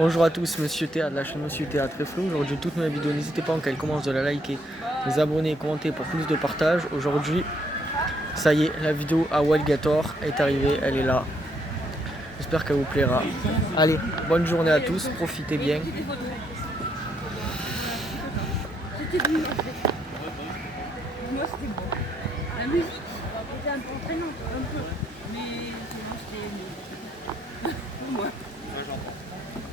Bonjour à tous, Monsieur Théâtre, la chaîne Monsieur Théâtre très flou. Aujourd'hui, toutes mes vidéos, n'hésitez pas en qu'elles commencent de la liker, de vous abonner et commenter pour plus de partage. Aujourd'hui, ça y est, la vidéo à Wildgator est arrivée, elle est là. J'espère qu'elle vous plaira. Allez, bonne journée à tous, profitez bien. C'était dur. Moi, c'était bon. La musique était un peu entraînante, un peu. Mais sinon, c'était pour moi.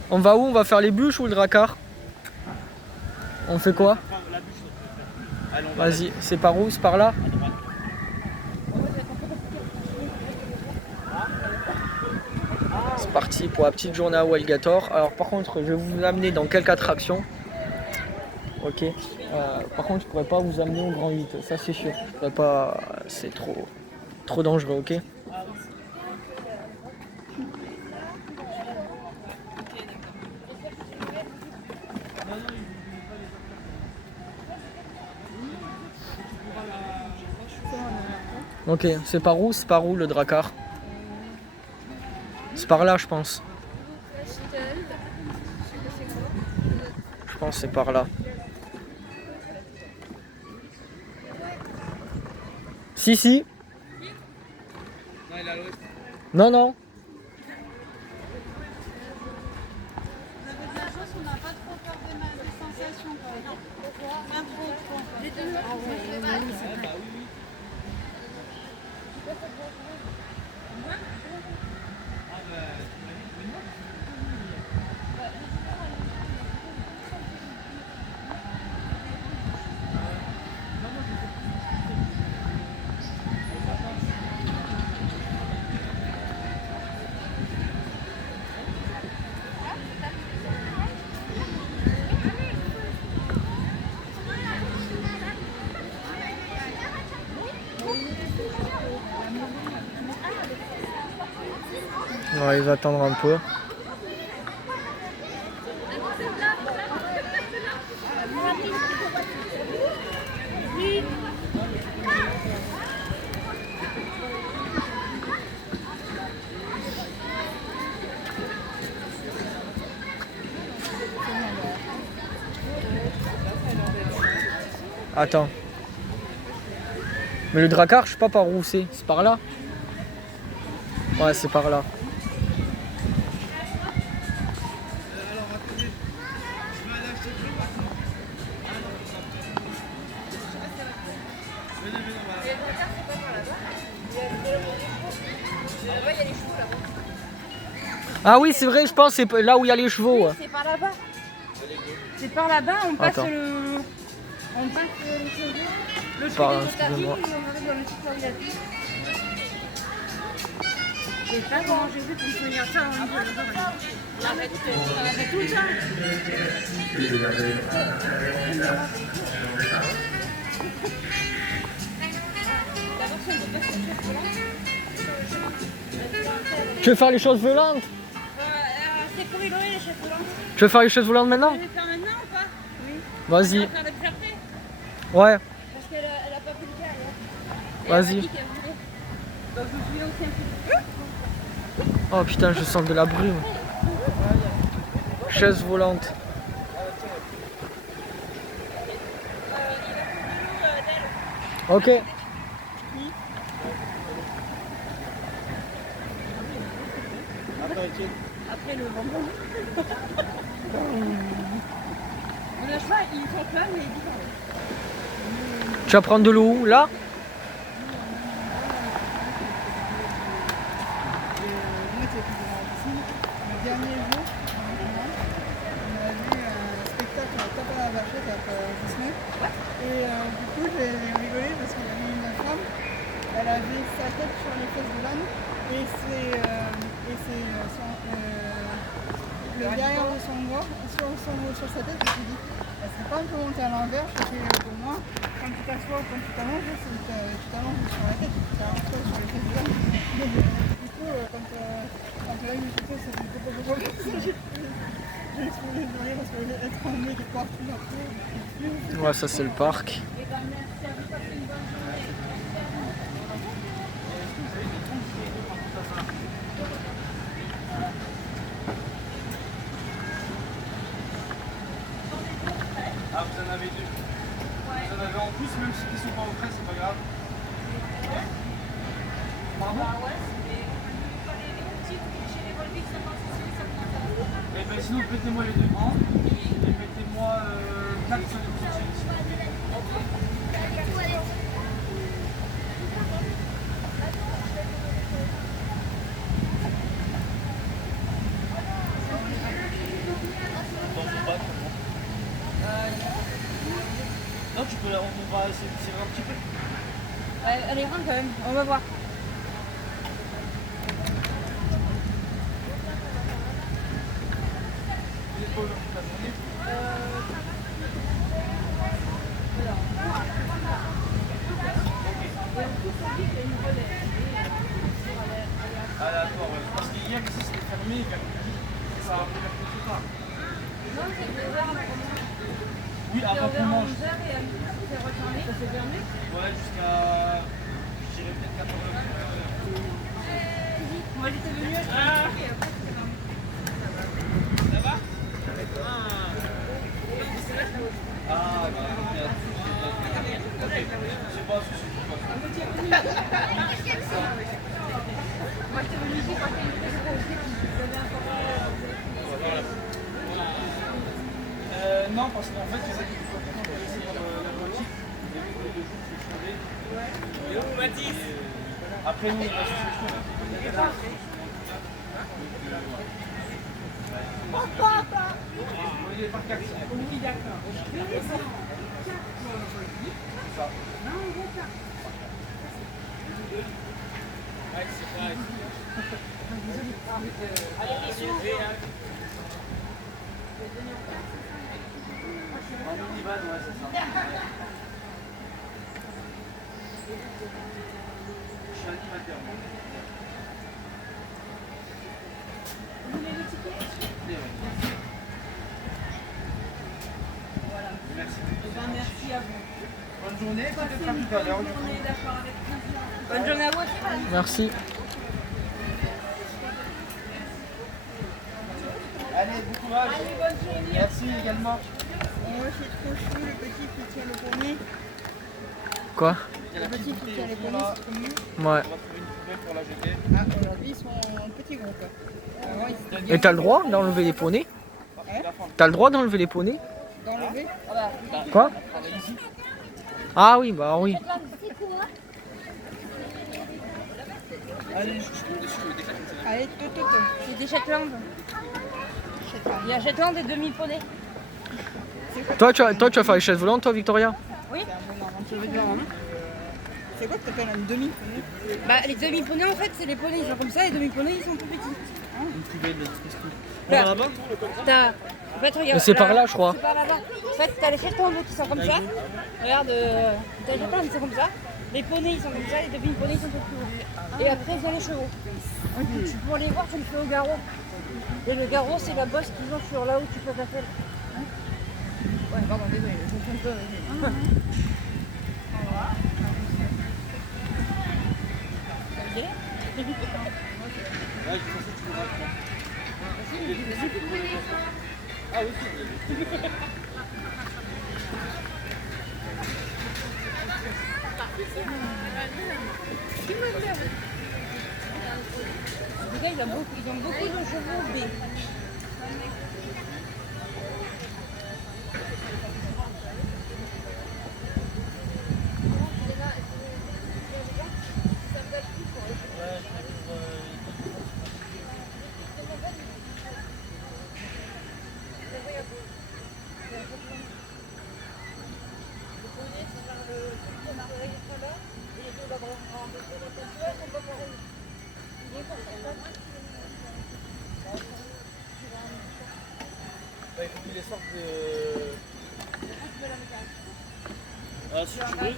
On va où? On va faire les bûches ou le dracard? On fait quoi? Vas-y, c'est par où? C'est par là? C'est parti pour la petite journée à Wildgator. Alors par contre, je vais vous amener dans quelques attractions. Ok. Par contre, je pourrais pas vous amener au Grand 8, ça c'est sûr. Je pourrais pas, c'est trop dangereux, ok? Ok, c'est par où? C'est par où le dracard? C'est par là, je pense. Je pense que c'est par là. Si. Non, il est à l'ouest. Non. Vous avez de la chance, on n'a pas trop peur des sensations, par exemple. Un trop. Les deux. Ah ouais, On va les attendre un peu. Attends. Mais le dracard, je sais pas par où c'est. C'est par là? Ouais, c'est par là. Ah oui, c'est vrai, je pense, c'est là où il y a les chevaux. c'est par là-bas. C'est par là-bas, on passe Attends. On passe les chevaux. Le Par là, chevet de excusez-moi. et on arrive dans le petit toilette. Je sais pas comment j'ai vu pour finir ça en on arrête tout le temps. Tu veux faire les choses volantes? C'est pour rigoler les chefs volants. Tu veux faire les choses volantes maintenant? On va les faire maintenant ou pas? Oui. Vas-y. On va faire le plus après. Ouais, Parce qu'elle a pas pris le cas hier. vas-y. Donc je me souviens aussi un peu. Oh putain, je sens de la brume. Chaise volante. Ok. Après le bonbon. On a choix, il sont plein mais il dit Tu vas prendre de l'eau où? Là? Le dernier jour, on a vu un spectacle à Top à la Vachette avec Disney. Et du coup, j'ai rigolé parce qu'il y avait une femme, elle avait sa tête sur les fesses de l'âne et le derrière de son bras sur sa tête. Je me suis dit, elle serait pas un peu montée à l'envers. Je me suis dit, pour moi, quand tu t'assois ou quand tu t'allonges, tu t'allonges sur la tête, tu t'allonges pas sur les fesses de l'âne. Du coup, quand là, je me suis dit, c'est j'ai explosé de rire parce qu'être en mec partout partout. Ouais, ça c'est le parc. Ah, vous en avez deux. Vous en avez en plus, même si ils sont pas au frais, c'est pas grave. Pardon? Eh ben sinon, mettez-moi les deux grands et mettez-moi 4 sur les petites chips. Non, tu peux, on va essayer de tirer un petit peu. Elle est grande quand même, on va voir. Vous n'êtes pas ouvert toute la journée? Aléatoire, ouais. Parce qu'hier ici c'était fermé, vers midi, et ça a ouvert quelque part. Non, c'est ouvert Oui, avant qu'on mange. à 11h et à midi c'est refermé. Ça s'est fermé. Ouais, jusqu'à. Je dirais peut-être 14h. Moi j'étais venue à et après c'est fermé. Ça va? Ah, bah, merde. Ok, c'est pas un souci. Moi j'étais venue ici parce qu'il était gros aussi, vous avez un Non, parce qu'en fait, il y avait des copains qui allaient essayer la boutique. Vous avez vu les 2 jours, c'est chaudé. Et où, Mathis? Après, nous, il y a l'association. Il est par 4. Oui, d'accord. C'est ça. Ouais, c'est pareil. En minivan, ouais, c'est ça. Je suis animateur, moi. Vous voulez le ticket? Oui, oui. Voilà. Merci. Eh ben, merci à vous. Bonne journée, peut-être à tout à l'heure. On est d'accord avec plaisir. Bonne journée à vous aussi, madame. Merci. Allez, bon courage. Allez, bonne journée. Merci également. Oh, c'est trop chou, le petit qui tient le pommier. Quoi? Le petit qui tient les pommiers, c'est trop mignon. Ouais. On va trouver une poubelle pour la jeter. Ah, aujourd'hui, ils sont en petit groupe. Avant, ils étaient Et t'as le droit d'enlever les poneys? T'as le droit d'enlever les poneys? d'enlever. Quoi? Ah oui, bah oui. Allez, je monte dessus, je déclare une série. Allez, tout. C'est des Shetland. Il y a Shetland et demi-poney. Toi, tu vas faire les chaises volantes, toi, Victoria? Oui. C'est un bon ordre. C'est quoi que t'appelles un demi? Bah, les demi-poneys, en fait, c'est les poneys, ils sont comme ça, les demi-poneys, ils sont tout petits. Une poubelle, qu'est-ce que. Là. Là-bas? T'as. En fait, regarde. Mais c'est par là, je crois. C'est par là-bas. En fait, t'as les Shetland qui sont comme ça. Regarde, t'as les Shetland qui sont comme ça. Les poneys, ils sont comme ça, les demi-poneys, ils sont tout plus hauts. Et après, il y a les chevaux. Tu peux aller voir, tu le fais au garrot. Et le garrot, c'est la bosse qu'ils ont sur là où tu peux passer. Ouais, pardon, désolé, je suis un peu. Ça va Ouais, je pensais que tu m'aurais. Ah oui, c'est. Les gars, ils ont beaucoup de chevaux B. Bah, il faut qu'il les sorte de. Ah, si tu veux.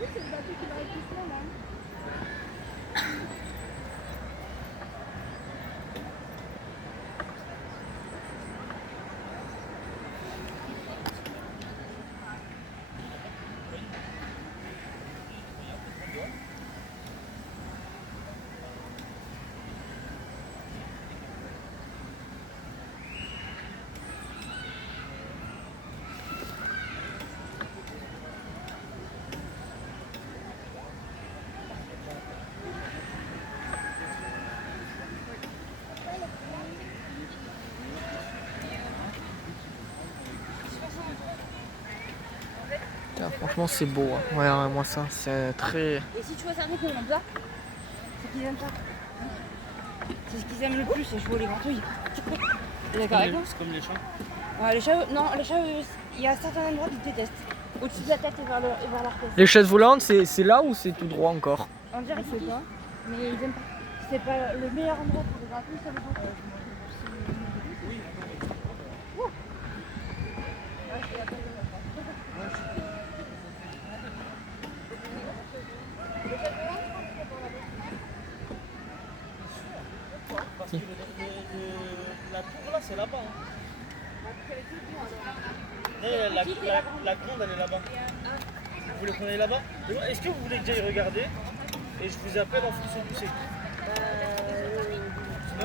Oui, c'est le bateau qui va être ici, là. Putain, franchement, c'est beau. Hein. Ouais, moi, ça, c'est très. Et si tu vois certains qui aiment ça, c'est qu'ils aiment ça. C'est ce qu'ils aiment le plus, les chevaux, les grenouilles. T'es d'accord avec moi? C'est comme les chats. Ouais, les chats, non, les chats, il y a certains endroits qu'ils détestent. Au-dessus de la tête et vers leur tête. Les chaises volantes, c'est là ou c'est tout droit encore? On dirait que c'est pas, mais ils aiment pas. C'est pas le meilleur endroit pour les grenouilles, ça le voit. La tour là, c'est là-bas. Hein. La grande, elle est là-bas. Vous voulez qu'on aille là-bas? Est-ce que vous voulez que j'aille regarder? Et je vous appelle en fonction du c'est.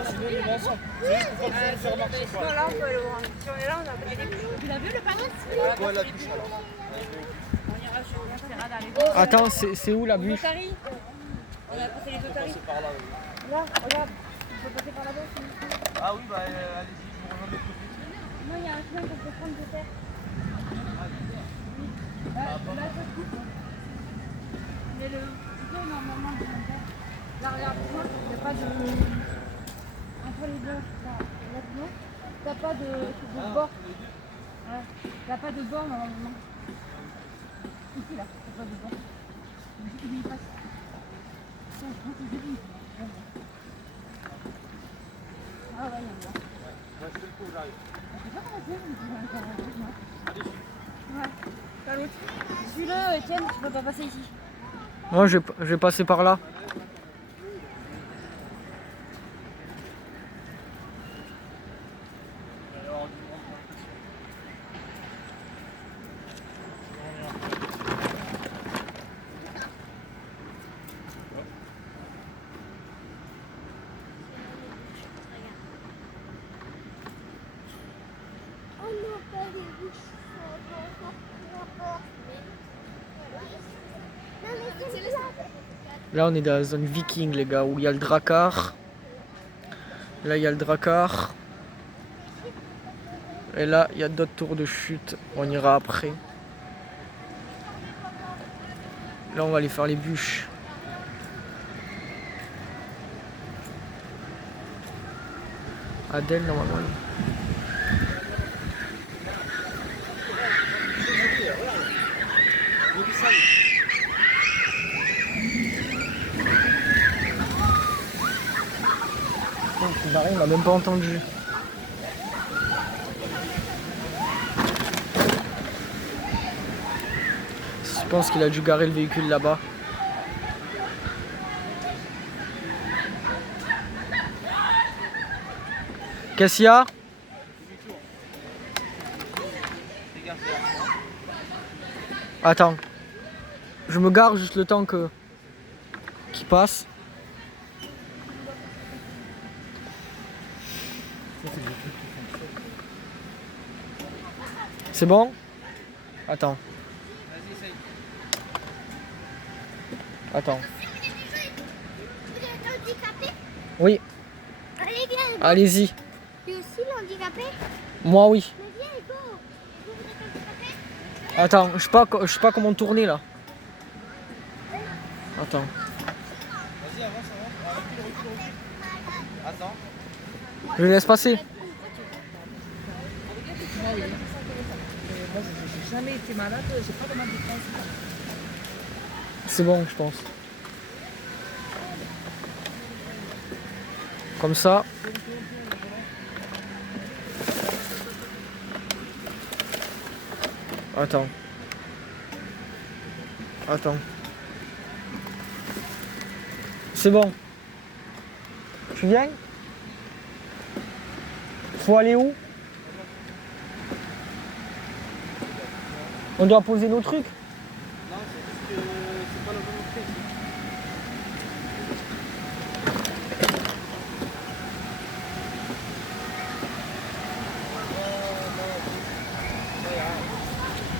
Sinon, on va ensemble. C'est juste pour pas vous faire marcher. Sinon, là, on peut aller voir. Si on est là, on a pas les bûches. Tu l'as vu le panneau? Ouais, la douche alors. On ira chez Ferrada aller voir. Attends, c'est où la bûche? Otaries. On a passé les otaries. C'est par là. Oui. Là, regarde. Il faut passer par là-bas aussi. Ah oui, bah allez-y, je vous rejoins de l'autre côté. Moi, il y a un chemin qu'on peut prendre de terre. Là, ça se coupe. Mais le plutôt, normalement, de terre. Là, regarde, moi, il n'y a pas de. Entre les deux, là, t'as pas de bord. Ouais. T'as pas de bord, normalement. Ici, là, t'as pas de bord. Il y passe. Tiens, je pense que c'est lui. Ah ouais, il y en a. Ouais, je fais le coup, j'arrive. Ouais, pas l'autre. Suis-le, Etienne, tu peux pas passer ici. Moi, je vais passer par là. Là, on est dans la zone viking, les gars, où il y a le Drakkar. Là, il y a le Drakkar. Et là, il y a d'autres tours de chute. On ira après. Là, on va aller faire les bûches. Adèle, normalement. Il m'a même pas entendu. Je pense qu'il a dû garer le véhicule là-bas. Qu'est-ce qu'il y a? Attends. Je me gare juste le temps qu'il passe. C'est bon? Attends. Attends. Vous êtes handicapé? Oui, Allez, viens. allez-y. Tu aussi handicapé? Moi, oui. Mais viens, go. Vous êtes handicapé? Attends, je sais pas comment tourner là. Attends. Vas-y, avance, avance. Recule. Attends. Je le laisse passer. Moi, j'ai jamais été malade, j'ai pas de mal de tête. C'est bon, je pense. Comme ça. Attends. Attends. C'est bon. Tu viens? Faut aller où? On doit poser nos trucs. Non, c'est juste que c'est pas la volonté ici.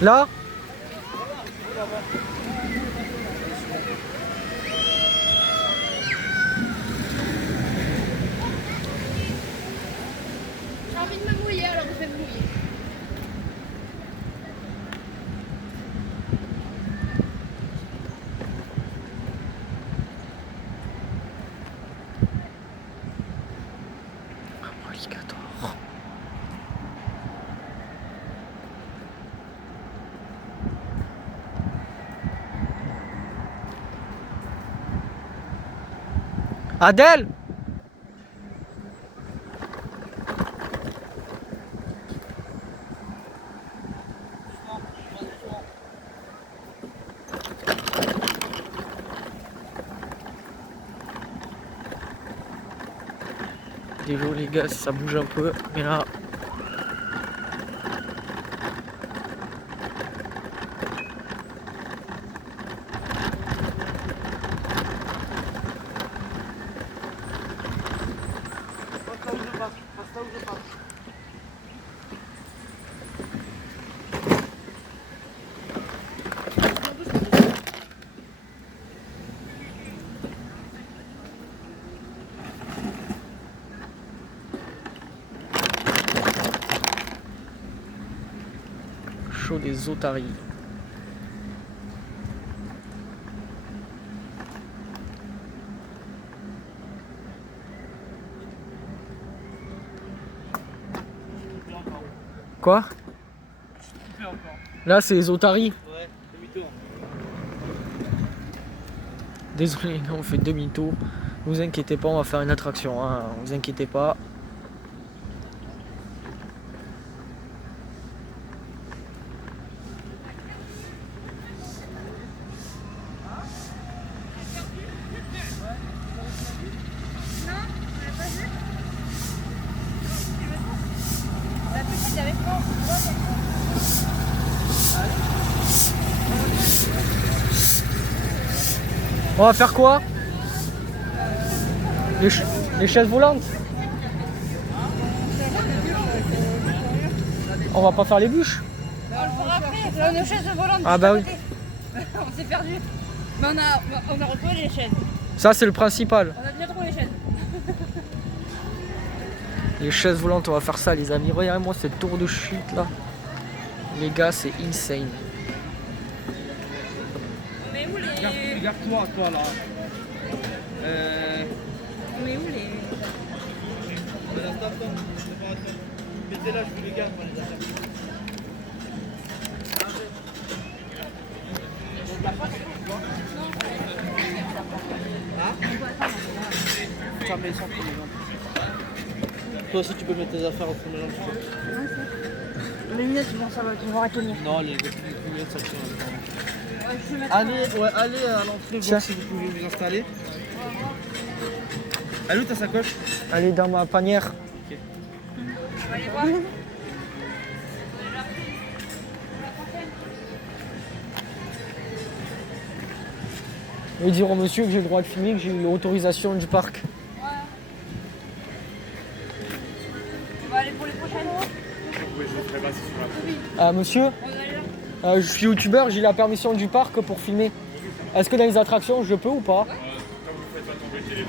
Là? J'ai envie de me mouiller, alors je vais me mouiller. Alligator. Adèle! Désolé les gars si ça bouge un peu, mais là... Passe là où je passe. Passe là où je passe. Chaud des otaries. Quoi? Coupé encore. Là c'est les otaries. Ouais, demi-tour. Désolé les gars, on fait demi-tour. Ne vous inquiétez pas, on va faire une attraction. Hein. Ne vous inquiétez pas. La petite avec moi. On va faire quoi? Les chaises volantes? On va pas faire les bûches? On le fera après. Nos chaises volantes. Ah bah oui. On s'est perdu. Mais on a retrouvé les chaises. Ça c'est le principal. On a déjà trouvé les chaises. Les chaises volantes, on va faire ça les amis. Regardez-moi cette tour de chute là. Les gars, c'est insane. On met où les... Regarde-toi, toi là. On met où les... Mettez là, je vous les garde pour les affaires. Ça met ça pour les jambes. Toi aussi tu peux mettre tes affaires entre mes jambes. Les lunettes, bon, ça va, tu vas retenir. Non, les lunettes ça tient. Ouais, je vais mettre... Allez à l'entrée Tiens. voir si vous pouvez vous installer. Elle est où ta sacoche? Elle est dans ma panière. Ok. On va aller voir. Je vais dire au monsieur que j'ai le droit de filmer, que j'ai eu l'autorisation du parc. On va aller pour les prochaines. Monsieur, On va aller là. je suis youtubeur, j'ai la permission du parc pour filmer. Est-ce que dans les attractions je peux ou pas?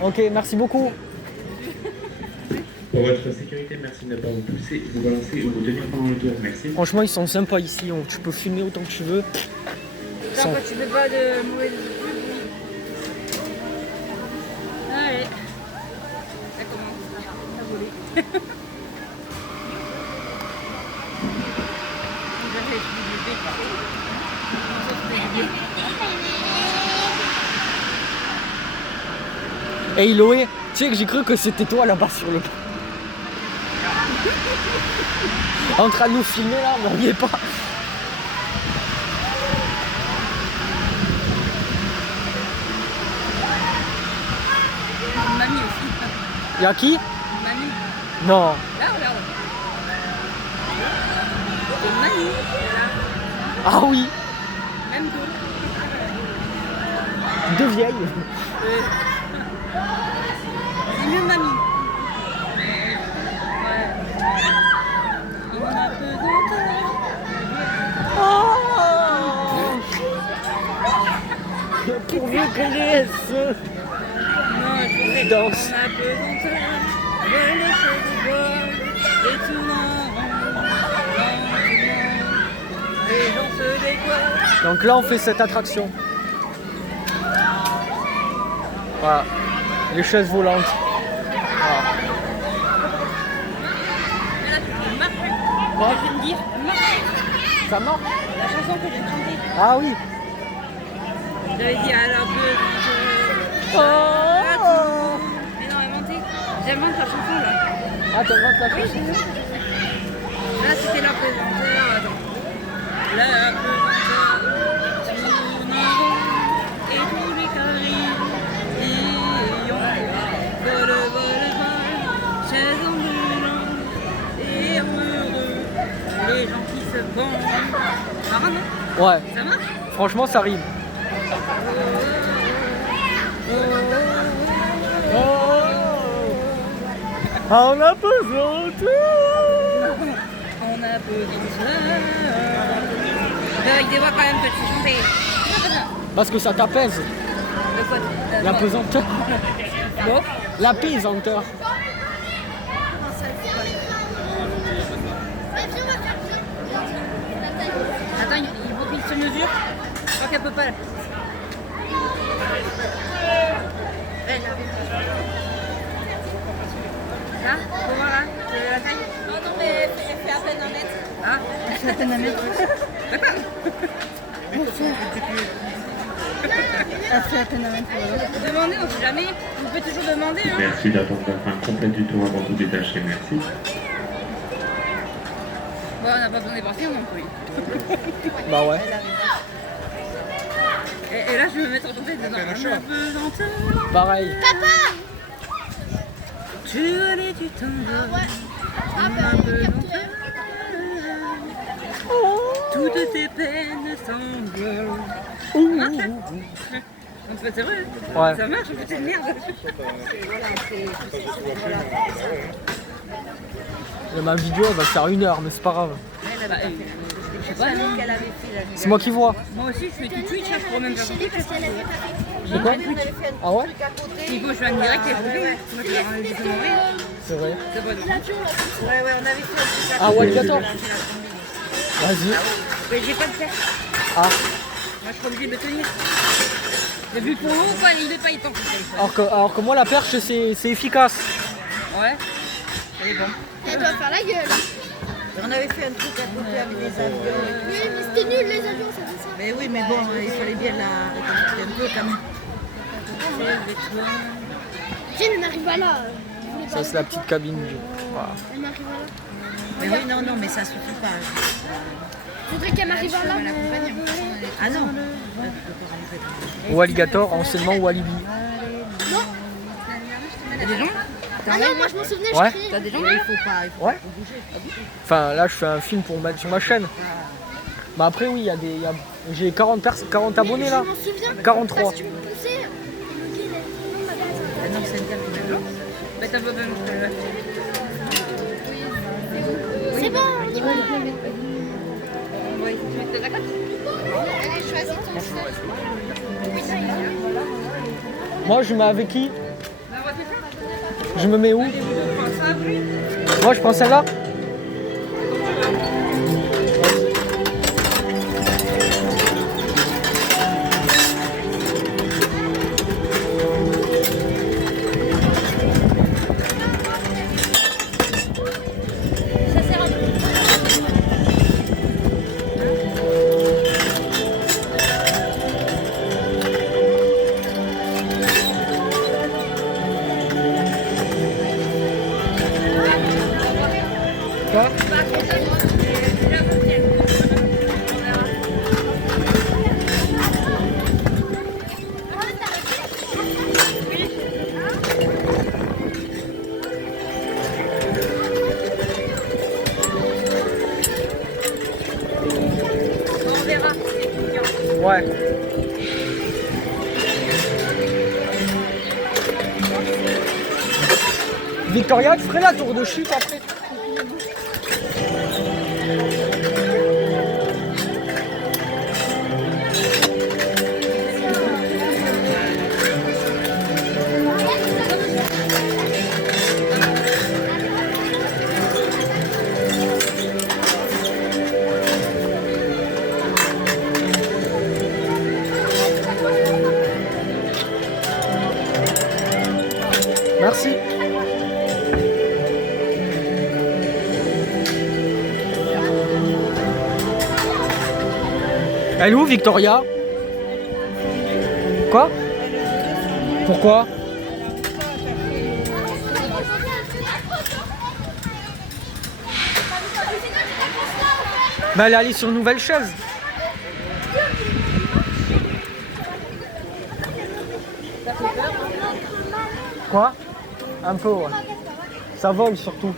Ok, merci beaucoup. Pour votre sécurité, merci de ne pas vous pousser, vous balancer ou vous tenir pendant le tour. Merci. Franchement, ils sont sympas ici. Tu peux filmer autant que tu veux. Ils sont- Après, tu fais pas de mauvais... Allez. Ça commence à voler. Hey Loé, tu sais que j'ai cru que c'était toi là-bas sur le... En train de nous filmer là, mais on n'y est pas. Y'a qui? Mamie. Non. Là, regarde. C'est Mamie. Là. Ah oui. Même deux. Deux vieilles. C'est mieux Mamie. Ouais. On a pesanteur. Pourvu que les Non, je voudrais danse. On a pesanteur. Les cheveux volent. Et tout lentement. Les gens se décollent. Donc là on fait cette attraction. Voilà. Les chaises volantes. Voilà. Et là, tu peux marcher. Ouais. Je viens de dire marcher. Ça marche? La chanson que j'ai chantée. Ah oui. J'avais dit à la pesanteur. Oh. Mais non, inventée. J'invente la chanson là. Ah t'inventes la Oui, chanson? là c'était la pesanteur. Attends. La pesanteur. Tourne en rond. Et tous les carrés. Vole, vole, vole. Chaises ambulantes. Et heureux. Les gens qui se pendent. Marrant, non? Ouais. Ça marche? Franchement ça rime. On a besoin de On a besoin. Avec des voix quand même que tu chantais. Parce que ça t'apaise. De quoi? La pesanteur. Bon. La pesanteur. Attends, il faut qu'il se mesure. Je crois qu'elle peut pas. Là, faut voir là, la taille. Non, non, mais elle fait à peine 1 mètre. Ah, Elle fait à peine 1 mètre. Elle fait à peine 1 mètre. demandez, on sait jamais. On peut toujours demander. Hein. Merci d'attendre la fin complète du tour avant de détacher. Merci. Bon, on n'a pas besoin de partir non plus. Bah ouais. Et là, je vais me mettre en tête dedans. Un peu lenteur. Pareil. Tu allais, tu t'en vas. Ah, Un peu lenteur. Toutes tes peines s'envolent. On peut être heureux. Ouais. Ça marche, on peut être merde. Ma vidéo elle va faire 1 heure mais c'est pas grave. Je sais pas, non. C'est moi qui vois. Moi aussi, je fais du Twitch, je pourrais même faire du Twitch. De quoi? Ah ouais? Il faut que je fasse un direct et je fais. Moi, je vais faire un vidéo en vrai. C'est vrai. C'est pas non. Ouais, on avait fait un truc Ah ouais, 14. Vas-y. Mais j'ai pas de fer. Ah. Moi, je suis obligée de me tenir. J'ai vu pour l'eau ou pas, l'île de pailleton. Alors que moi la perche c'est efficace. Ouais. Elle est bonne. Elle doit faire la gueule. On avait fait un truc à côté avec les avions. Oui, mais c'était nul les avions, ça fait ça. Mais oui, mais bon, il fallait bien la réconforter un peu quand même. Tiens, elle n'arrive pas là. Ça c'est la petite cabine du. Voilà. Elle m'arrive là. Mais oui, non, mais ça suffit pas. Je voudrais qu'elle m'arrive là. Ah non. Ou alligator, anciennement Walibi. Il y a des gens? Ah non, moi je m'en souvenais, Ouais. je criais. T'as des gens? Il faut pas Ouais. bouger. Enfin là je fais un film pour mettre sur ma chaîne. Bah après oui, j'ai 40 abonnés là. Je m'en souviens. 43. Parce que tu me poussais. Il me dit, non, ma base. Ah non, c'est un terme. Bah, t'as pas même. C'est bon, on y va. Oui, tu es d'accord? Allez, choisis ton choix. Moi je me mets avec qui? La voiture? Je me mets où? On prend ça après? Moi je prends celle-là. Ça sert à quoi? Victoria, tu ferais la tour de chute après? Merci. Elle est où, Victoria? Quoi? Pourquoi? Mais elle est allée sur une nouvelle chaise. Quoi? Un peu, ouais. Ça vole surtout.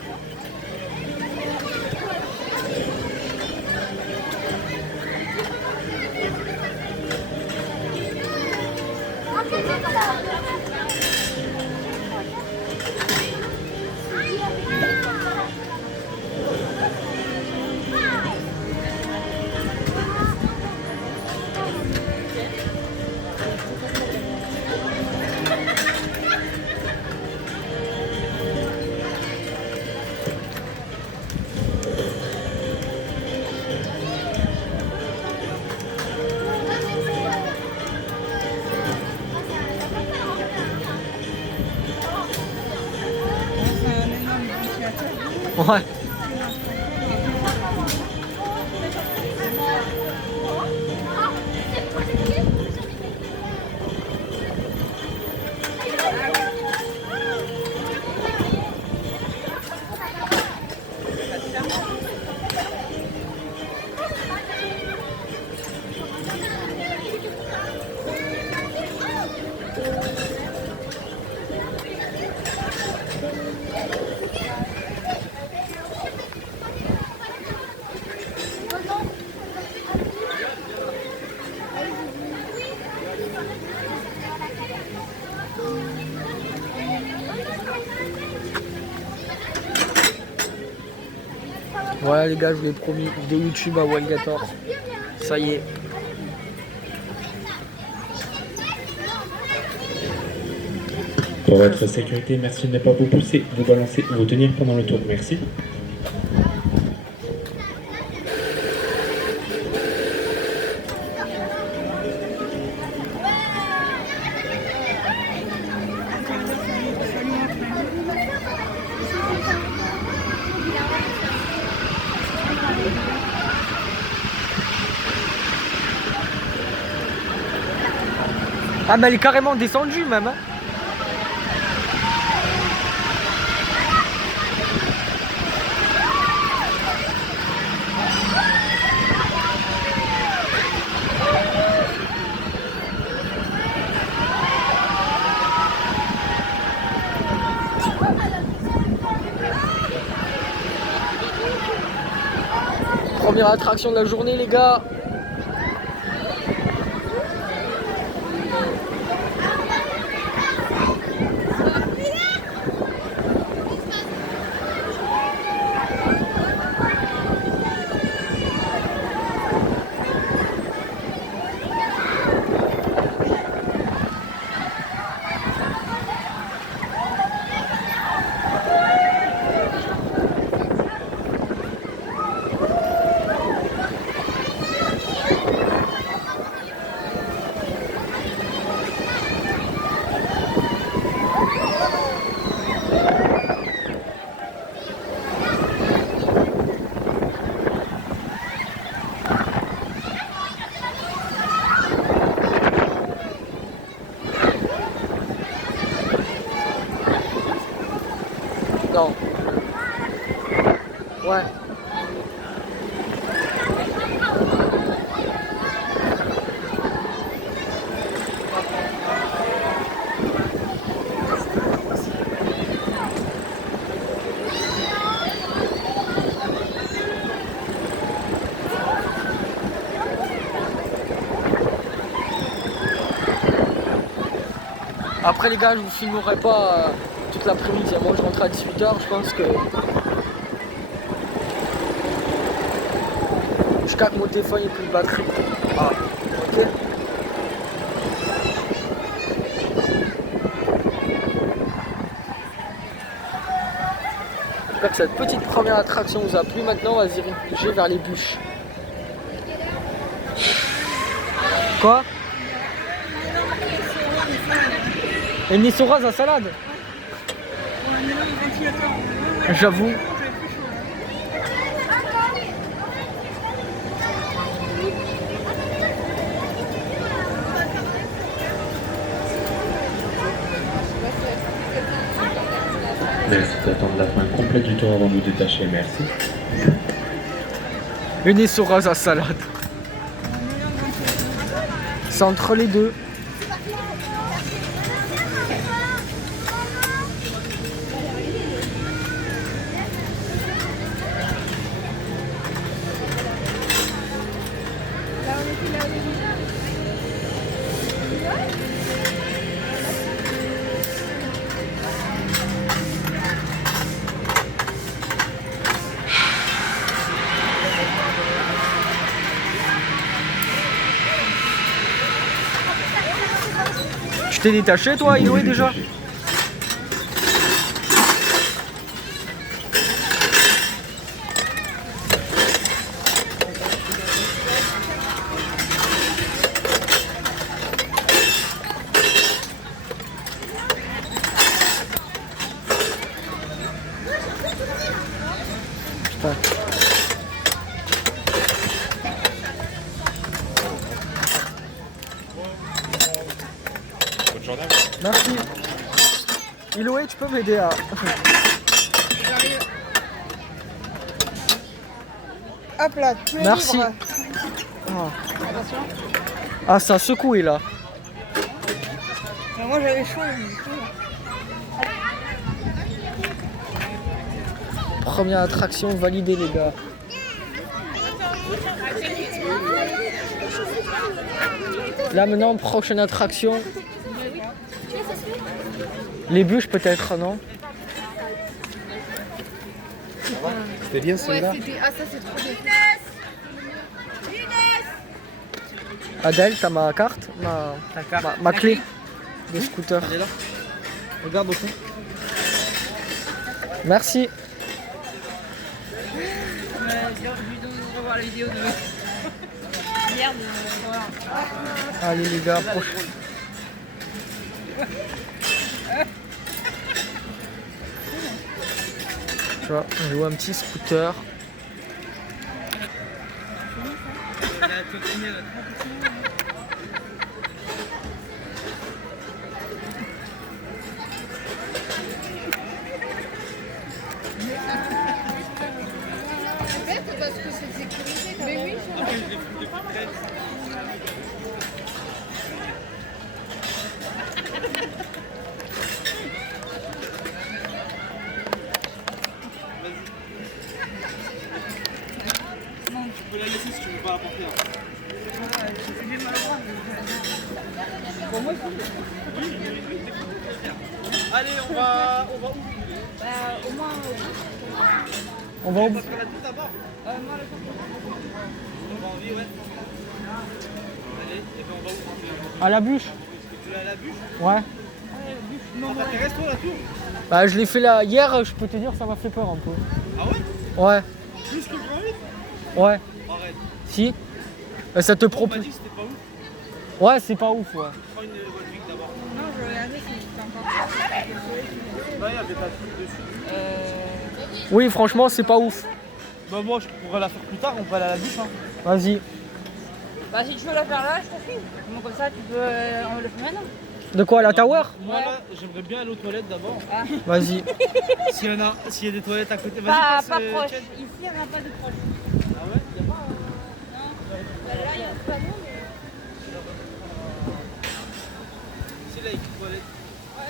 Ouais. Voilà les gars, je vous l'ai promis, vidéo YouTube à Wildgator. Ça y est. Pour votre sécurité, merci de ne pas vous pousser, vous balancer ou vous tenir pendant le tour. Merci. Ah mais elle est carrément descendue même hein. Première attraction de la journée les gars. Non. Ouais. Après les gars, je vous filmerai pas toute l'après-midi. Moi je rentre à 18h, je pense que jusqu'à que mon téléphone ait plus de batterie. Ah, ok. J'espère que cette petite première attraction vous a plu. Maintenant on va se diriger vers les bûches. Quoi? Et une niçoise à salade. J'avoue. Merci d'attendre la fin complète du tour avant de vous détacher. Merci. Une niçoise à salade. C'est entre les deux. Tu t'es détaché toi, Iloé déjà? Putain. Merci. Iloé, tu peux m'aider à... J'arrive. Hop là, tu es Merci. libre. Ah. Attention. Ah, ça a secoué là. Mais moi j'avais chaud. Du coup. Première attraction validée les gars. Là maintenant, prochaine attraction. Les bûches peut-être, non? C'était bien celui-là. Ah, ça c'est trop bien. Adèle, t'as ma carte? Ma clé de scooter. Elle est là. Regarde au fond. Merci. Je lui donne de revoir la vidéo de hier de voir. Allez les gars, prochaine. Tu vois, on joue un petit scooter. Peut-être parce que c'est sécurisé quand même. Mais oui, Tu peux la laisser si tu veux pas la porter. Allez, on va où? Au moins. On va au... Parce qu'on a tout d'abord. On va en vie, ouais. Allez, et ben on va où? À la bûche? Tu l'as à la bûche? Ouais. Ça t'intéresse toi la tour? Bah je l'ai fait là hier, je peux te dire ça m'a fait peur un peu. Ah ouais? Ouais. Plus que le grand 8? Ouais. Arrête. Si. Ça te On m'a propose. dit que c'était pas ouf. Ouais, c'est pas ouf, ouais. Prends une One Week d'abord. Non, je regardais si c'était encore. Bah, il y avait ta truc dessus. Oui, franchement, c'est pas ouf. Bah, moi, je pourrais la faire plus tard, on peut aller à la bûche. Hein. Vas-y. Bah si tu veux la faire là, je t'en prie. Comment comme ça tu peux on le fait maintenant. De quoi, la tower? Moi, là, j'aimerais bien aller aux toilettes d'abord. Vas-y. S'il y a des toilettes à côté, vas-y, Pas, passe. pas proche. Ken. Ici il n'y en a pas de proche. Ah ouais? Y a pas. Là il y a pas de C'est là, il y a une toilette.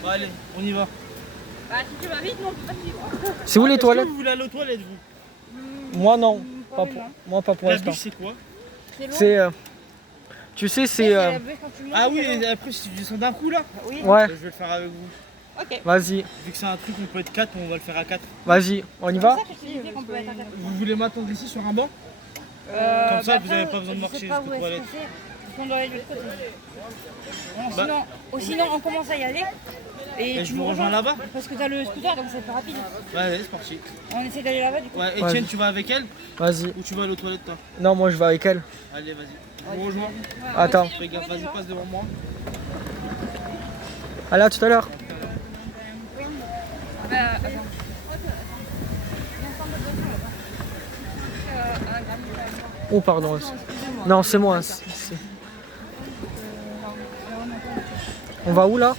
Bah, allez, on y va. Bah si tu vas vite, non, on peut pas suivre. C'est où les Est-ce que toilettes? vous voulez aller aux toilettes, vous? Moi non. Pas pour... Moi pas pour La l'instant. bûche, c'est quoi? C'est long. C'est... Tu sais, c'est... La bûche quand tu montes, Ah oui, c'est long. et après, si tu descends d'un coup, là? Oui. Ouais. Je vais le faire avec vous. Ok. Vas-y, Vu que c'est un truc, on peut être 4, on va le faire à 4. vas-y, on y C'est va? pour ça que je te disais qu'on peut être à 4. Vous voulez m'attendre ici sur un banc? Comme ça, vous avez pas besoin de marcher Je sais pas jusqu'aux où est-ce toilettes. que c'est, parce qu'on doit aller de l'autre côté. Bon, Bah. sinon, on commence à y aller. Et Et tu je vous me rejoins là-bas? Parce que t'as le scooter, donc c'est plus rapide. Ouais, allez, c'est parti. On essaie d'aller là-bas, du coup. Ouais, Ouais. Etienne, tu vas avec elle? Vas-y. Ou tu vas aller aux toilettes, toi? Non, moi je vais avec elle. Allez, vas-y. Je vous rejoins. Attends. Fais gaffe, vas-y, passe devant moi. Allez, à tout à l'heure. Bah, attends. Oh, pardon. Non, c'est moi. On va où là?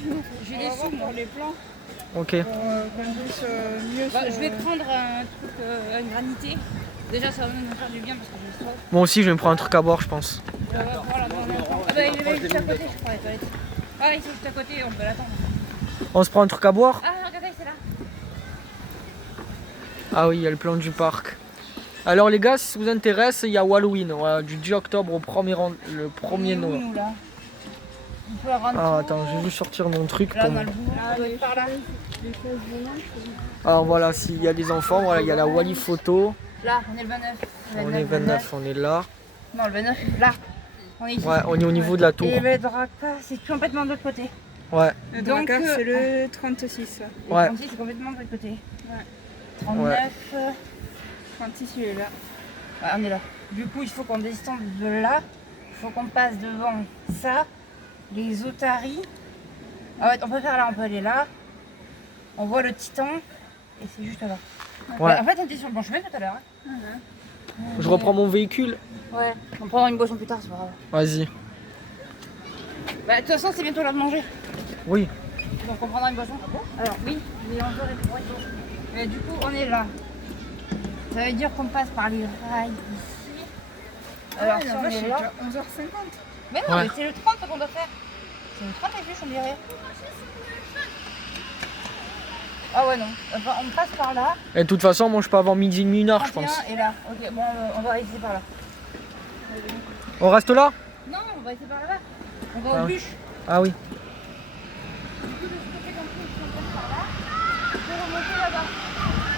J'ai des sous, moi. Les plans Ok. pour qu'on puisse mieux Bah, se- je vais prendre un truc, un granité. Déjà, ça va me faire du bien parce que j'ai soif. Moi aussi, je vais me prendre un truc à boire, je pense. Voilà, bon, on attend. Ah bah, il est juste à côté, je crois, les toilettes. Ah, ici, juste à côté, on peut l'attendre. On se prend un truc à boire? Ah, regardez, c'est là. Ah oui, il y a le plan du parc. Alors les gars, si ça vous intéresse, il y a Halloween, voilà, du 10 octobre au le 1er novembre. Nous, là. On peut rentrer. Ah attends, je vais juste sortir mon truc. Là, Pour on a le bout. Ah, les Par là. Alors voilà, s'il y a des enfants, voilà, il y a la Wally photo. Là, on est le 29. On est 29, on est là. Non, le 29, là. On est ici. Ouais, on est au niveau de la tour. Et le Draca, c'est complètement de l'autre côté. Ouais, Le Donc, Drakkar, c'est le 36. Et Ouais. 36, c'est complètement de l'autre côté. Ouais. 39. 36, il est là. Ouais, on est là. Du coup, il faut qu'on descende de là. Il faut qu'on passe devant ça. Les otaries. Ah ouais, on peut faire là, on peut aller là. On voit le titan. Et c'est juste là. Ouais. En fait, on était sur le bon chemin tout à l'heure. Hein. je reprends mon véhicule. Ouais. On prendra une boisson plus tard, c'est pas grave. Vas-y. Bah, de toute façon, c'est bientôt l'heure de manger. Oui. Donc on prendra une boisson. Alors oui, mais on veut les boissons. Mais du coup, on est là. Ça veut dire qu'on passe par les rails ici. Alors si on est là... 11h50. Mais non, Ouais. mais c'est le 30 qu'on doit faire. C'est le 30 et plus, on dirait. Ah ouais, non. Enfin, on passe par là. Et de toute façon, moi je peux avant midi, une heure, je 31 pense. et là. Ok, bon, on va essayer par là. On reste là? Non, on va essayer par là-bas. On va Ah au oui. bûche. Ah oui. On peut remonter là-bas.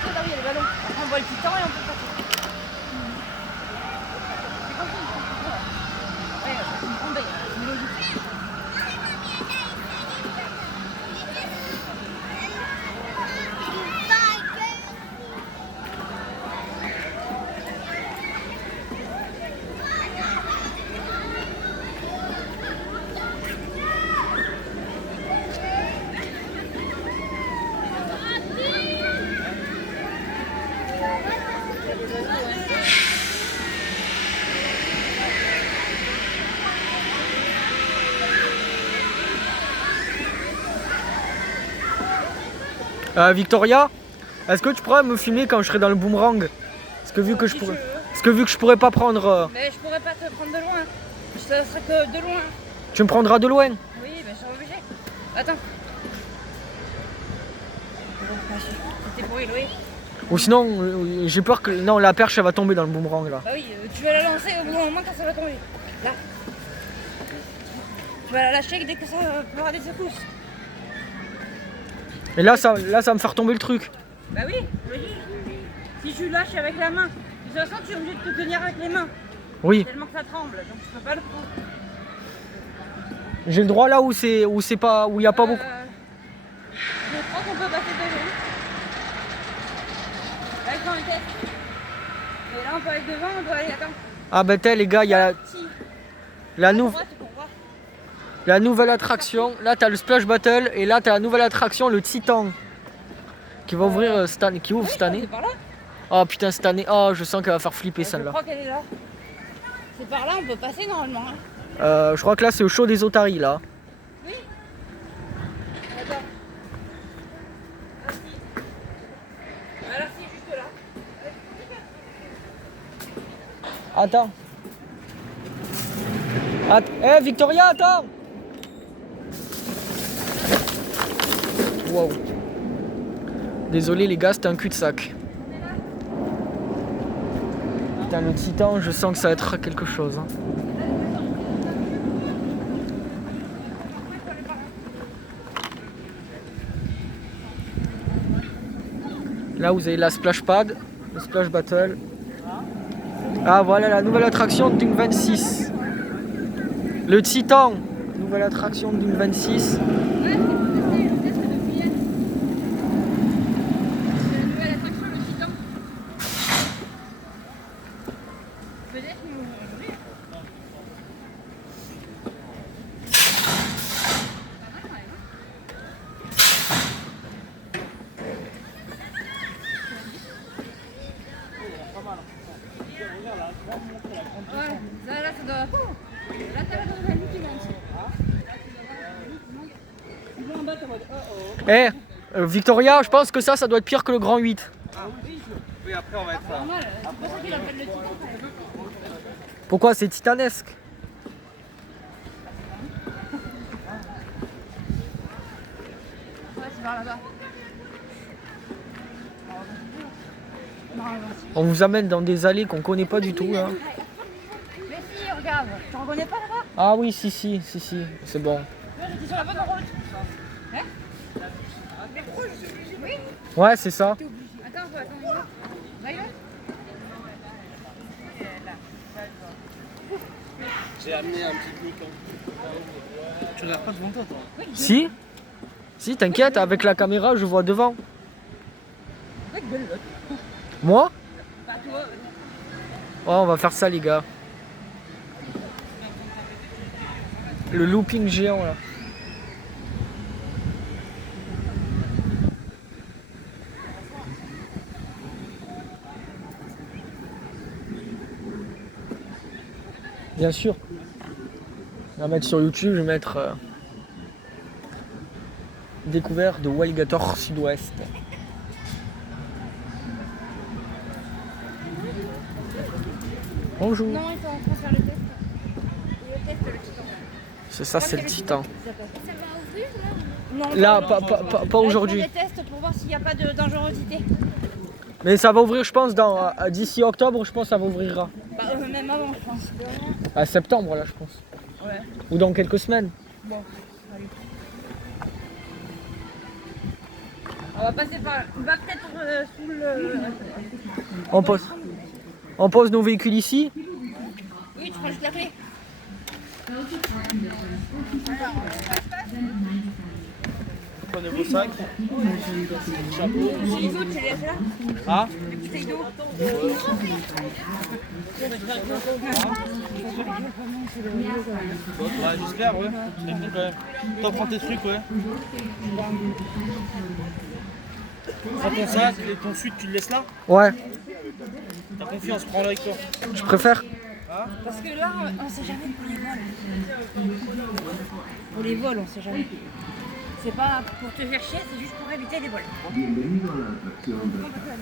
C'est là où il y a les ballons. Après, on voit le titan et on peut passer. C'est comme ça, ouais, c'est une grande baie, c'est logique. Victoria, est-ce que tu pourrais me filmer quand je serai dans le boomerang? Parce que vu que je pourrais, parce que vu que je pourrais pas prendre, Mais je pourrais pas te prendre de loin. Ça serait que de loin. tu me prendras de loin. Oui, mais je suis obligée. Attends. C'était pour Eloé. Ou sinon, j'ai peur que non, la perche elle va tomber dans le boomerang là. Bah oui, tu vas la lancer au bout d'un moment quand ça va tomber. Là. Tu vas la lâcher dès que ça fera des secousses. Et là, ça va me faire tomber le truc. Bah oui, logique. Si tu lâches avec la main, de toute façon tu es obligé de te tenir avec les mains. Oui. Tellement que ça tremble, donc tu peux pas le prendre. J'ai le droit là où c'est pas, où il y a pas beaucoup. Je crois qu'on peut passer devant. Avec en tête. Et là on peut aller devant, on doit aller attends. Ah ben t'es les gars, il y a Si. la À nouvelle. droite, pour voir. La nouvelle attraction, là t'as le Splash Battle et là t'as la nouvelle attraction, le Titan, qui va ouvrir cette année, qui ouvre cette C'est année. par là. Oh putain cette année, oh je sens qu'elle va faire flipper Je celle-là. crois qu'elle est là. C'est par là, on peut passer normalement. Hein. Je crois que là c'est au show des otaries là. Attends. Alors si, juste là. Attends. Eh Victoria, attends. Wow. Désolé les gars, c'était un cul-de-sac. Putain le Titan, je sens que ça va être quelque chose. Hein. Là, vous avez la splash pad, le splash battle. Ah, voilà la nouvelle attraction de Dune 26. Le Titan, nouvelle attraction de Dune 26. Voilà, là, ça doit. Là, t'as la nouvelle Mickey Mouse. Ils vont en bas, t'es en mode oh oh. Victoria, je pense que ça doit être pire que le Grand 8. Oui, après, on va être. Normal, c'est pour ça qu'il appelle le Titan. Pourquoi? C'est titanesque. Ouais, c'est par là-bas. On vous amène dans des allées qu'on connaît pas du tout. Là. Mais si, regarde, tu reconnais pas là-bas? Ah oui, si, c'est bon. Là, j'étais sur la bonne route. Hein? Mais pourquoi je suis obligée? Oui. Ouais, c'est ça. Attends, va y aller. J'ai amené un petit Nikon. Tu regardes pas devant toi, toi? Si, t'inquiète, avec la caméra, je vois devant. Moi? Pas toi. Oh, on va faire ça, les gars. Le looping géant, là. Bien sûr. On va mettre sur YouTube, je vais mettre découverte de Walligator Sud-Ouest. Bonjour. Non, il faut en faire le test. Le test, le Titan. C'est ça, c'est le Titan. Ça va ouvrir là? Non, Là, non. pas aujourd'hui. Là, ils font des tests pour voir s'il n'y a pas de dangerosité. Mais ça va ouvrir, je pense, d'ici octobre, je pense, ça va ouvrira. Bah, même avant, je pense. À septembre, là, je pense. Ouais. Ou dans quelques semaines. Bon, allez. On va passer par. On va peut-être sous le. On pose nos véhicules ici. Oui, tu prends juste la clé. Prenez vos sacs. Chapeau. Les bouteilles d'eau, tu les laisses là? Ah? Les bouteilles d'eau. Ouais, j'espère, ouais. C'est bon quand même. Toi, prends tes trucs, ouais. Prends ton sac et ton suite, tu le laisses là? Ouais, T'as confiance, prends-le avec toi. je préfère. Parce que là, on sait jamais pour les vols. Pour les vols, on sait jamais. C'est pas pour te faire chier, c'est juste pour éviter les vols. Bienvenido a la atracción Dracar.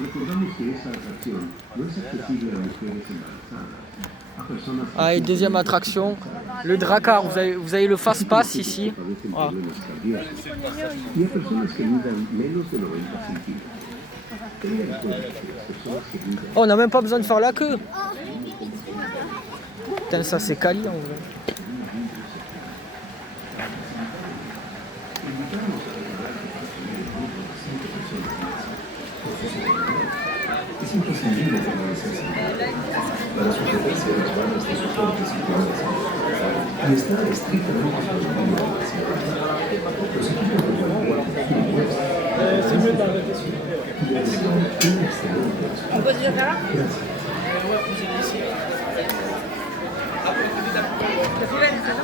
Recordamos que esa atracción no es accesible a mujeres embarazadas, a personas Allez, deuxième attraction. Le Dracar, vous avez le fast pass ici. que padecen Ah. problemas cardíacos y a personas que midan menos de 90 centímetros. Tengan en cuenta que las personas que midan Oh, on n'a même pas besoin de faire la queue. Putain, ça c'est quali en vrai. es imprescindible tomar esa seguridad para sujetarse a las barras de soportes y cuerdas y estar estrictamente prohibido de la seguridad. Los equipos de vuelo C'est mieux d'arrêter celui-là. un excelente On pose déjà par là? Gracias. Ouais, posez-les ici. La poubelle, c'est ça.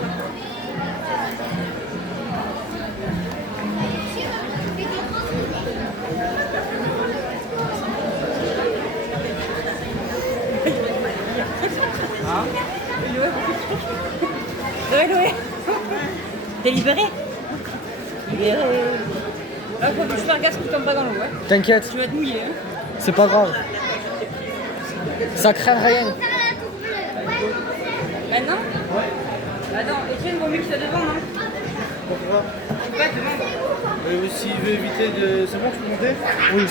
Loé. T'es libéré? Libéré. Là, faut juste faire gaffe qu'il tombe pas dans l'eau. Ouais. T'inquiète, Tu vas être mouillé. Hein. c'est pas grave. Ça craint rien. Maintenant? Attends, Etienne, vaut mieux qu'il soit devant, non? Pourquoi? Pas devant. S'il veut éviter de. C'est bon, je peux monter? Oui.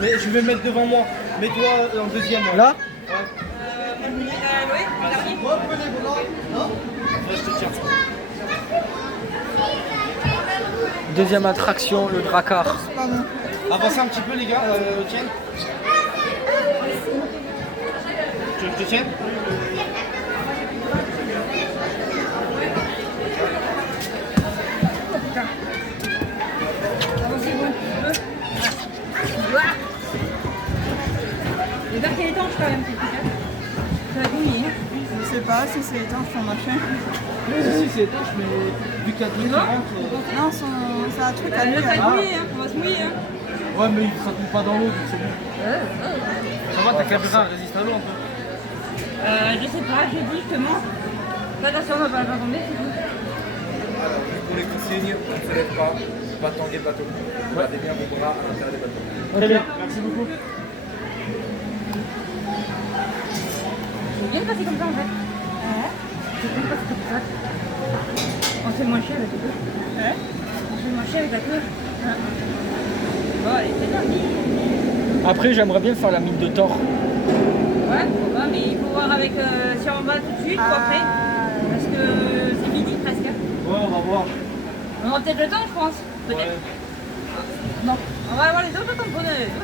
Mais je vais me mettre devant moi. Mets-toi en deuxième. Ouais. Là? Loé, dernier. Ouais, je te tiens. Deuxième attraction, le Dracar. Pardon. Avancez un petit peu les gars, tienne. Tu veux que je te tienne? Avancez bon. J'espère qu'elle est étanche quand même, ça va mouiller. Je sais pas si c'est étanche ton machin. Si c'est étanche, mais vu qu'il y a de l'eau qui rentre. Non, c'est un truc à lui. Ça va mouiller, hein. On va se mouiller. Hein. Ouais, mais ça tombe pas dans l'eau, donc c'est bon. Ça va, ta caméra elle résiste à l'eau un peu. Je sais pas, j'ai dit justement. Fais attention, on va pas tomber, c'est tout. Alors, pour les consignes, on ne se lève pas, pas tanguer le bateau. Gardez bien vos bras à l'intérieur des bateaux. Très bien, merci beaucoup. C'est bien de passer comme ça en fait. C'est bien de passer comme ça. On fait moins cher avec la queue. On fait moins cher avec la queue. Bon, allez, c'est parti. Après, j'aimerais bien faire la mine de Thor. Ouais, pourquoi pas, mais il faut voir avec si on va tout de suite ou après. Parce que c'est midi presque. Ouais, on va voir. On aura peut-être le temps, je pense. Peut-être. Ouais. Non. On va voir les autres tamponneuses.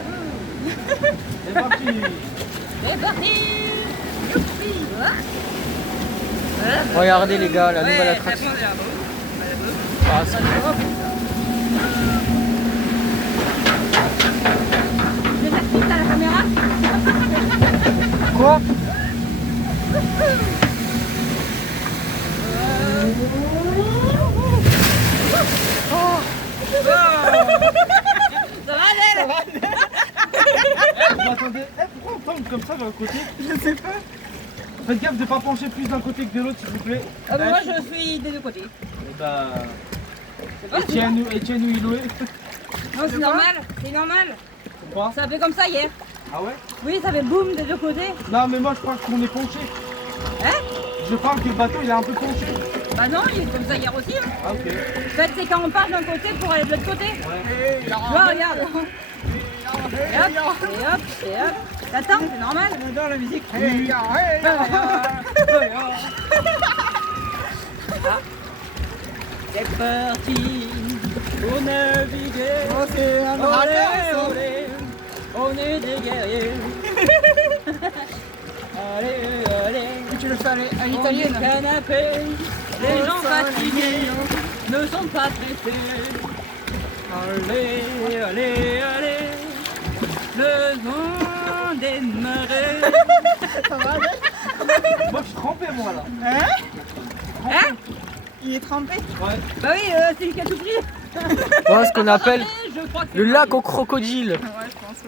C'est parti. C'est parti. Youpi. Regardez les gars, la nouvelle Ouais, attraction. ça prend Ah, c'est Je vais faire vite à la caméra. quoi? Ça va aller. Attendez, pourquoi on tombe comme ça vers le côté? Je sais pas. Faites gaffe de ne pas pencher plus d'un côté que de l'autre, s'il vous plaît. Ah, moi je suis des deux côtés. Et bah. C'est pas sûr. Etienne ou Iloé. Non, c'est normal. C'est normal. Pourquoi? Ça a fait comme ça hier. Ah ouais? Oui, ça fait boum des deux côtés. Non, mais moi je parle qu'on est penché. Hein? Je parle que le bateau il est un peu penché. Bah non, il est comme ça hier aussi. Hein. Ah ok. En fait, c'est quand on part d'un côté pour aller de l'autre côté. Ouais. Tu vois, regarde. Et hop, et hop, et hop. T'attends, c'est normal. J'adore la musique. C'est parti pour naviguer. Oh, c'est un Olé, rappeur, olé, on est des guerriers. Allez, allez. Tu le fais à On est l'italienne. canapé. Les gens fatigués ne sont pas pressés. Allez, allez, allez. Le vent des marées. Ça va aller? Moi je suis trempé moi là. Hein? Il est trempé. Ouais. Bah oui, c'est lui qui a tout pris. Voilà ce qu'on appelle Je crois que le lac aux crocodiles. Ouais, je pense.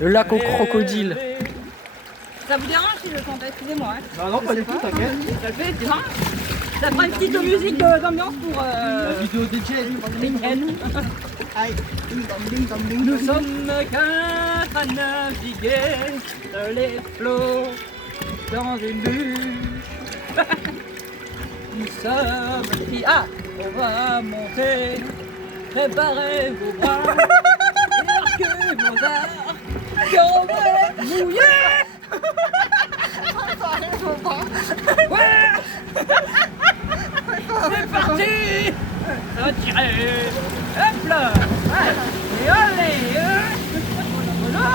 Le lac aux crocodiles. ça vous dérange si je chante, excusez-moi. Hein. Non, non, pas du tout, t'inquiète. Ça le fait, c'est marrant. Ça prend une petite musique d'ambiance pour La vidéo d'Etienne. Etienne. Aïe. Ding dong, ding dong, ding Nous dong. sommes qu'un à naviguer sur les flots dans une bûche. Nous sommes qui on va monter. Préparez vos bras, marquez vos arts, qu'on va mouiller. Ouais. C'est parti. Ça va tirer. Hop là. Et allez. Voilà.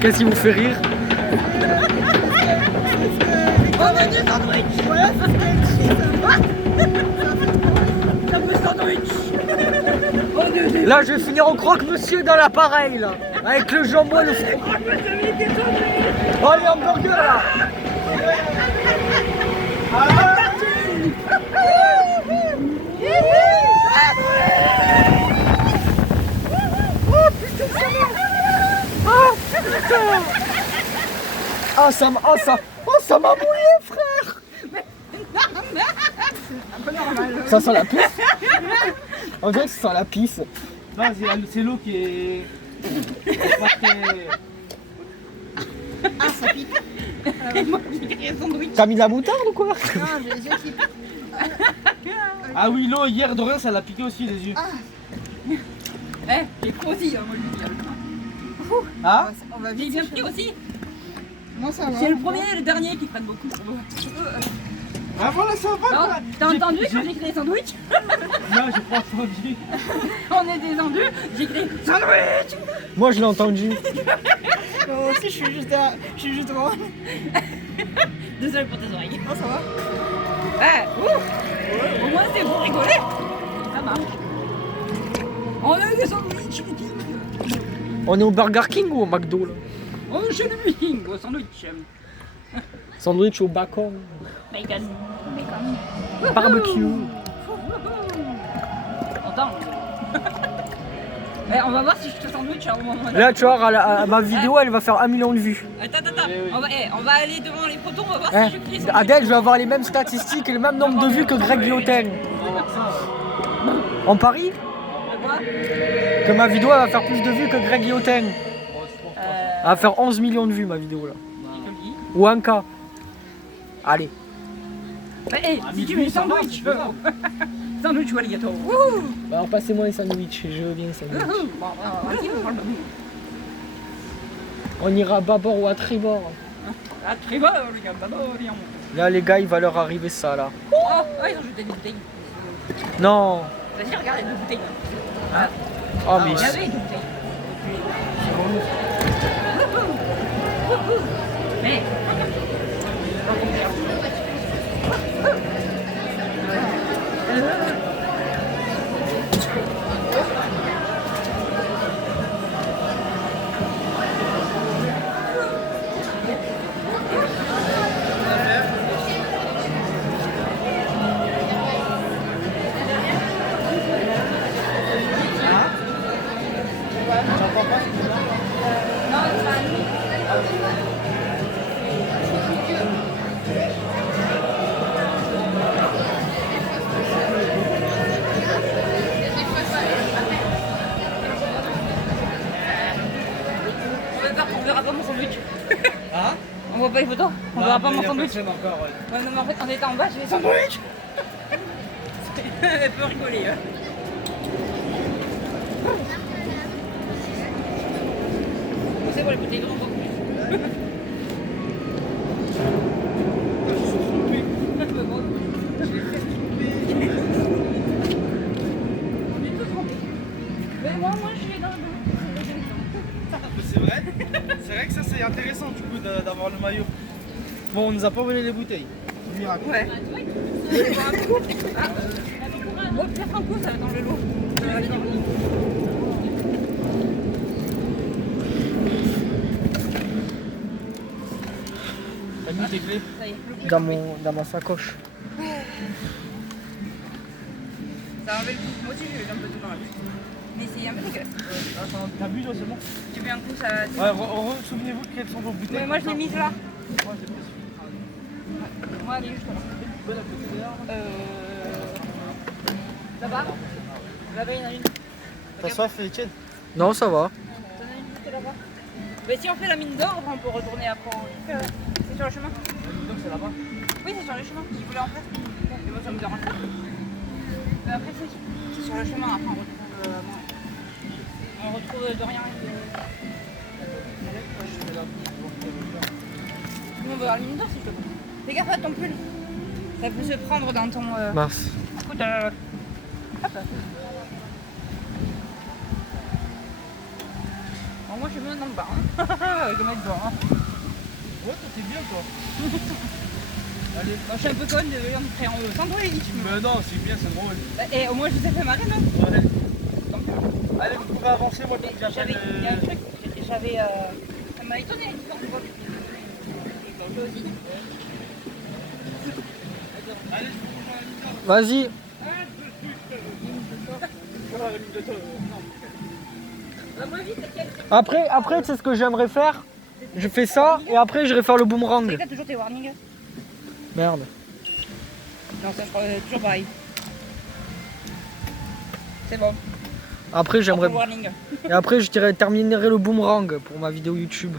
Qu'est-ce qui vous fait rire? On est des sandwichs. Voilà, c'est ce qu'elle dit. Ça fait sandwich. On est des Là, je vais finir en croque-monsieur dans l'appareil, là. Avec le jambon et le fromage. Oh, les hamburgers, là. Ah, ça m'a mouillé, frère. Ça sent la pisse. On dirait que ça sent la pisse. Non, c'est l'eau qui est. Pas très. Ah, ça pique. Moi, j'ai crié sandwich. T'as mis de la moutarde ou quoi? Non, j'ai les yeux qui piquent. Ah oui, l'eau hier de rien, ça l'a piqué aussi les yeux. J'ai pris aussi, hein, moi je dis. Ah? On va J'ai vite. bien pris aussi. Moi ça va. C'est le premier et le dernier qui prennent beaucoup. Ah voilà, ça va Non, quoi. t'as entendu quand j'ai créé sandwich? Non, j'ai pas entendu. On est descendu, j'ai créé sandwich. Moi je l'ai entendu. Moi aussi je suis juste devant. Désolé pour tes oreilles. Non ça va. Ouais, ouf. Au moins c'est pour rigoler. Ça marche. On a des sandwichs. On est au Burger King ou au McDo là? On est chez le King au sandwich. Sandwich au bacon. Bacon. Bacon. Barbecue. Content. On va voir si je te sandwich au moment Là tu vois, ma vidéo elle va faire 1 million de vues. Attends. On va aller devant les photos, on va voir Hein, si je crée sandwich. Adèle, je vais avoir les mêmes statistiques et le même nombre de vues que Greg Lioten. En Paris? Quoi? Que ma vidéo elle va faire plus de vues que Greg Lioten. Elle va faire 11 millions de vues ma vidéo là. Ou 1K. Allez. Si tu mets sandwich, sandwich ou alligator. Bah alors passez-moi les sandwichs, je veux bien les sandwichs. On ira à bâbord ou à tribord. À tribord, les gars, d'abord, viens. Là les gars il va leur arriver ça là. Oh, ils ont jeté des bouteilles. Non. Vas-y, regarde les deux bouteilles. Oh mais Il y avait deux bouteilles. Mais. On verra pas mon sandwich. Hein? On voit pas les photos. On verra pas mon sandwich. Encore, ouais. Ouais, non, mais en fait, on était en bas, j'ai les sandwichs. Elle peut rigoler. Hein. C'est bon, les bouteilles d'eau, on voit plus. Mais moi, je suis dans le C'est vrai que ça c'est intéressant du coup d'avoir le maillot. Bon, on nous a pas volé les bouteilles. Miracle. Ouais. Bon, peut-être un coup, ça va dans le lot. T'as mis tes clés? Ça y est. dans ma sacoche. Ça a enlevé le coup. Moi aussi, j'ai eu un peu tout dans la bouche. Mais c'est un peu dégueulasse. T'as bu toi seulement? J'ai bu un coup, ça. Ouais, souvenez-vous de quelles sont vos bouteilles. Mais moi, je l'ai mise là. Ouais, c'est précieux. Moi, elle est juste là. Là-bas. Là-bas, il y en a une. T'as soif, Etienne? Non ça va. T'en as une juste là-bas. Mais si on fait la mine d'or, on peut retourner après. C'est sur le chemin? Donc c'est là-bas. Oui, c'est sur le chemin. Je voulais en faire. Et moi, ça me dérange pas. Mais après, c'est sur le chemin. Après, on retrouve de rien. On va voir la mine d'or, s'il te plaît. Fais gaffe à ton pull. Ça peut se prendre dans ton Mince. scooter. Hop. Bon, moi, je suis bien dans le bar. Hein. Avec le mec dehors. Hein. Ouais, toi t'es bien toi. Allez. Bon, je suis un peu conne de venir me créer en sandwich. Mais non, c'est bien, c'est drôle. Et au moins, je vous ai fait marrer, non? Allez. Allez, vous pouvez avancer, moi je J'avais j'appelle. il y a un truc, j'avais ça m'a étonné tu vois. Et bon, toi aussi. Allez, je vous rejoins à la mine d'or. Vas-y. Moi vite, t'inquiète. Après tu sais ce que j'aimerais faire? Je fais ça et après j'irai faire le C'est boomerang. que t'as toujours tes warnings? Merde. Non, ça toujours pareil. C'est bon. Après j'aimerais. Warning. Et après je terminerai le boomerang pour ma vidéo YouTube.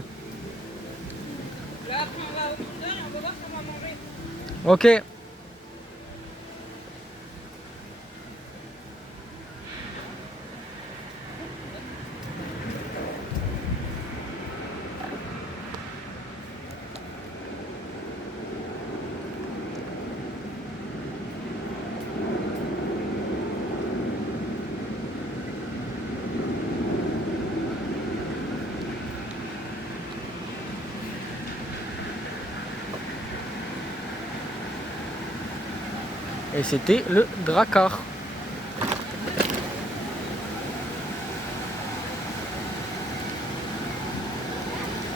Là après on va au Kinder et on va voir ce qu'on va manger. Ok. Et c'était le Drakkar.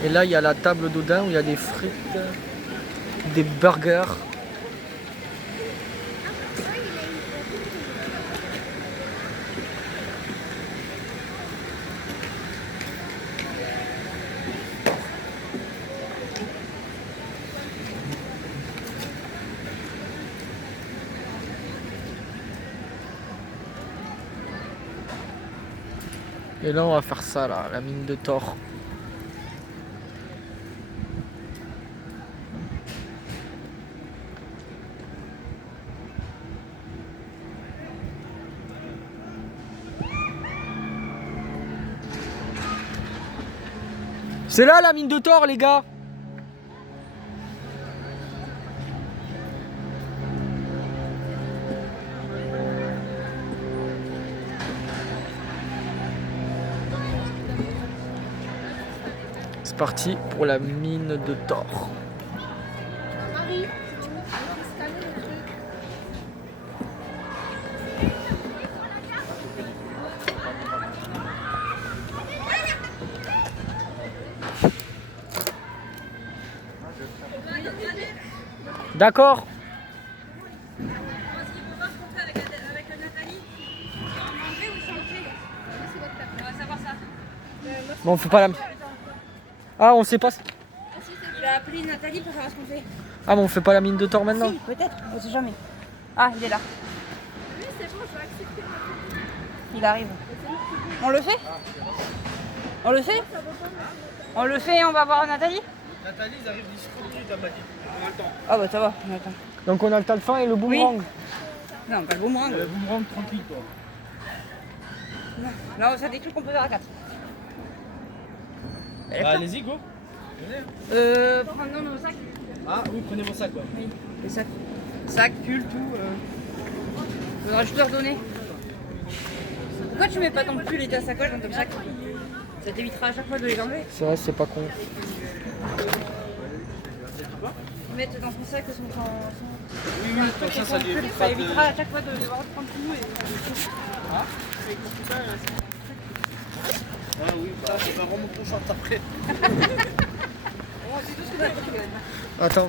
Et là, il y a la table d'Odin où il y a des frites, des burgers. Et là, on va faire ça, là, la mine de Thor. C'est là la mine de Thor, les gars. C'est parti pour la mine de Thor. D'accord. Bon, on fait pas la... Ah, on sait pas... Il a appelé Nathalie pour savoir ce qu'on fait. Ah, bon, on fait pas la mine de Thor maintenant? Si, peut-être, on sait jamais. Ah, il est là. Oui, c'est bon, je vais accepter. Il arrive. On le fait? On le fait? On le fait et on va voir Nathalie? Nathalie, ils arrivent d'ici 30 minutes à Bali. On a le temps. Ah bah ça va, on attend. Donc on a le tas de fin et le boomerang. Non, pas le boomerang. Vous me rendez tranquille, quoi. Non, ça des trucs qu'on peut faire à 4. Bah, allez-y, go. Prenons nos sacs. Ah, oui, prenez mon sac, quoi. Oui, les sacs. Sacs, pull, tout. Faudra juste leur donner. Pourquoi tu mets pas ton pull et ta sacoche dans ton sac? Ça t'évitera à chaque fois de les enlever. C'est vrai, c'est pas con. Mettre dans son sac son Oui, oui, comme ça lui évitera ça évitera à chaque fois de devoir prendre tout nous et Ah oui, bah c'est pas vraiment ton short après. c'est tout ce que t'as fait. Attends.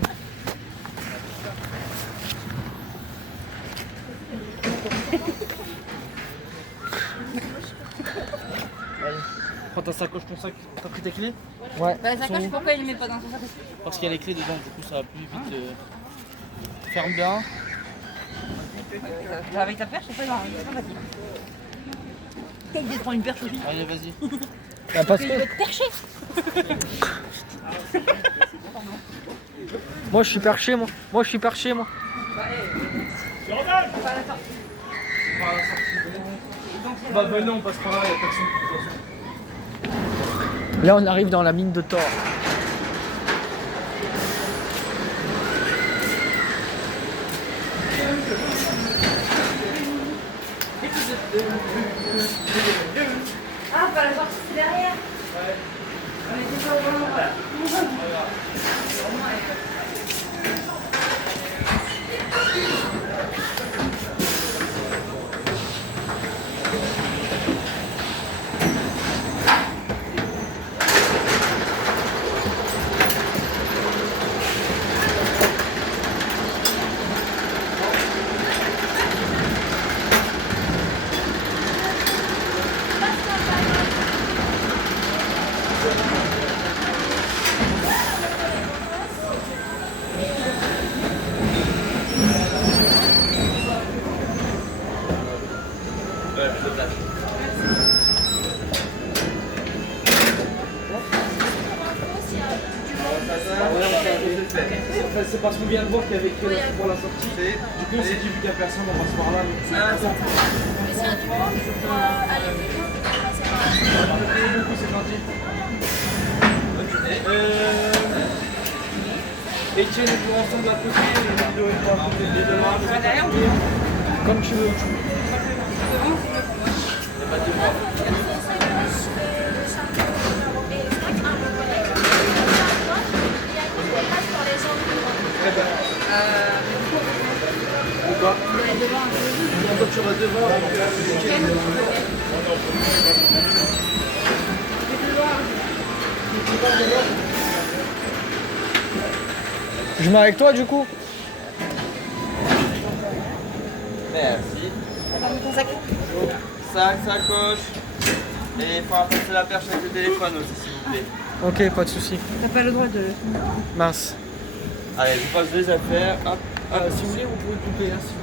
Prends ta sacoche, ton sac. T'as pris tes clés? Ouais. Bah, la sacoche, pourquoi il les met pas dans son sac? Parce qu'il y a les clés dedans, du coup ça va plus vite. Ferme bien. Avec ta perche, c'est pas facile. Peut-être qu'il prend une perche aussi. Allez, vas-y. La Il doit être perché. Moi je suis perché, moi. Moi je suis perché, moi. Bah venez, on passe par là, y'a personne de toute façon. Là on arrive dans la mine de Thor. Ah, pas la sortie, c'est derrière. Ouais. On était pas au bon endroit. C'est parce qu'on vient de voir qu'il y avait que pour la sortie. Du coup, on s'est dit, vu qu'il n'y a personne, on passe par là. Mais s'il y a du monde, il faut aller plus vite. Merci beaucoup, c'est gentil. Etienne et pour ensemble à côté, et Ludo et toi à côté. Les deux là, Comme tu veux. Pourquoi? voiture devant. Je mets avec toi du coup. Merci. Ton sac. Sac, sacoche. Et il faudra passer la perche avec le téléphone aussi, s'il vous plaît. Ok, pas de souci. T'as pas le droit de. Mince. Allez, je passe les affaires. Hop. Si vous voulez, vous pouvez couper. Hein, si vous